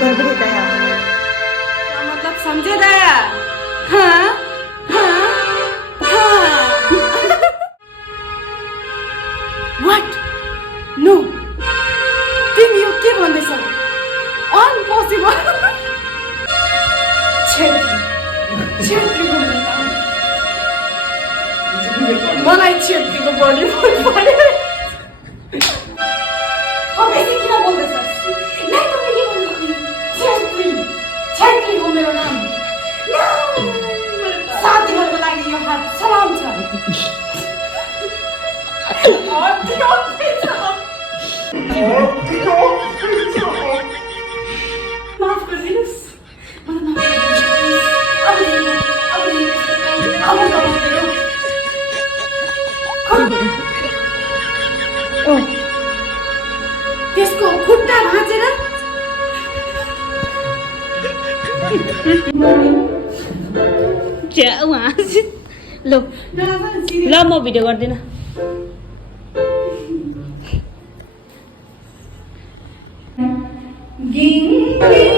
गर्भ है दया मतलब समझे दया हाँ हाँ हाँ What? No. तिमी यो के भन्दैछौ? Impossible. छेत्रीको नाम मलाई छेत्रीको बढी मन पर्यो अब यति किन बोल्दैछस् नाइ त के भन्नु छेत्री हो मेरो नाम साथीहरूको लागि यो हात सलाम छ माफ गरिदिनुहोस् त्यसको खुट्टा भाँचेर ल म भिडियो गर्दिनँ गिङ